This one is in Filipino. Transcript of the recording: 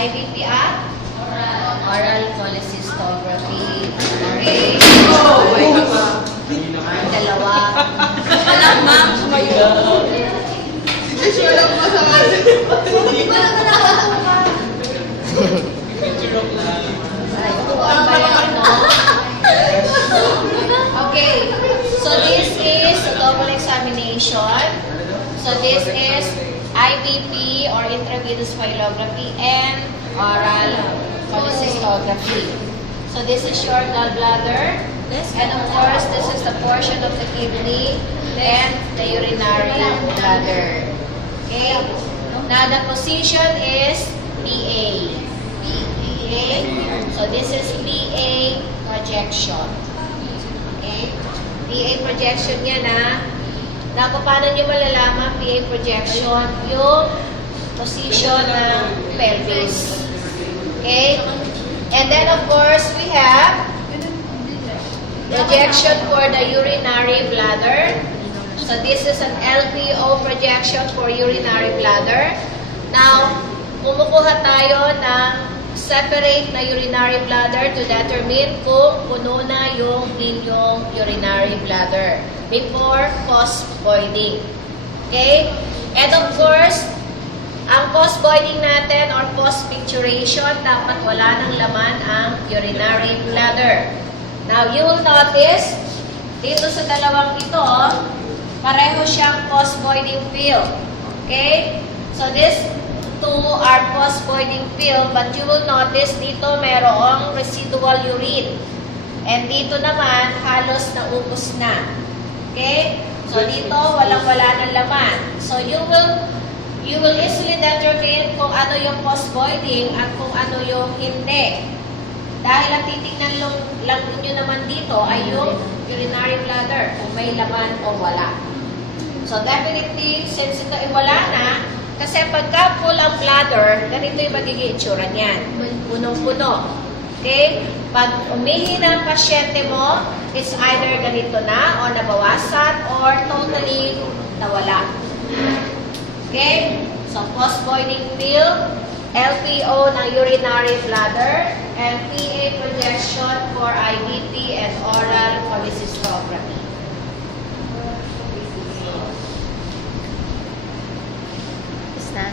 IBP at oral cholecystography. Okay. Dalawa. Alam, ma'am, sumayo. Okay. So this is a double examination. So this is IBP or intravenous pyelography and oral cholecystography. So this is your gallbladder. And of course, this is the portion of the kidney and the urinary bladder. Okay? Now, the position is PA. Okay? So, this is PA projection. Okay? PA projection yan na paano nyo malalaman PA projection? Yung position ng pelvis. Okay? And then, of course, we have projection for the urinary bladder. So this is an LPO projection for urinary bladder. Now, kumukuha tayo ng separate na urinary bladder to determine kung puno na yung inyong urinary bladder before post-voiding. Okay? And of course, ang post-voiding natin or post-micturition, dapat wala ng laman ang urinary bladder. Now, you will notice, dito sa dalawang ito, pareho siyang post-voiding film. Okay? So, these two are post-voiding film, but you will notice dito merong residual urine. And dito naman, halos naubos na. Okay? So, dito, walang-wala ng laman. So, you will easily determine kung ano yung post-voiding at kung ano yung hindi. Dahil ang titignan lang ninyo naman dito ay yung urinary bladder, kung may laman o wala. So definitely, since ito ay wala na, kasi pagka full ang bladder, ganito yung magiging itsura niyan. Punong-puno. Okay? Pag umihi ng pasyente mo, it's either ganito na o nabawasan or totally nawala. Okay? So post-voiding film, LPO ng urinary bladder, and PA projection for IBP and oral cholecystography. Is na.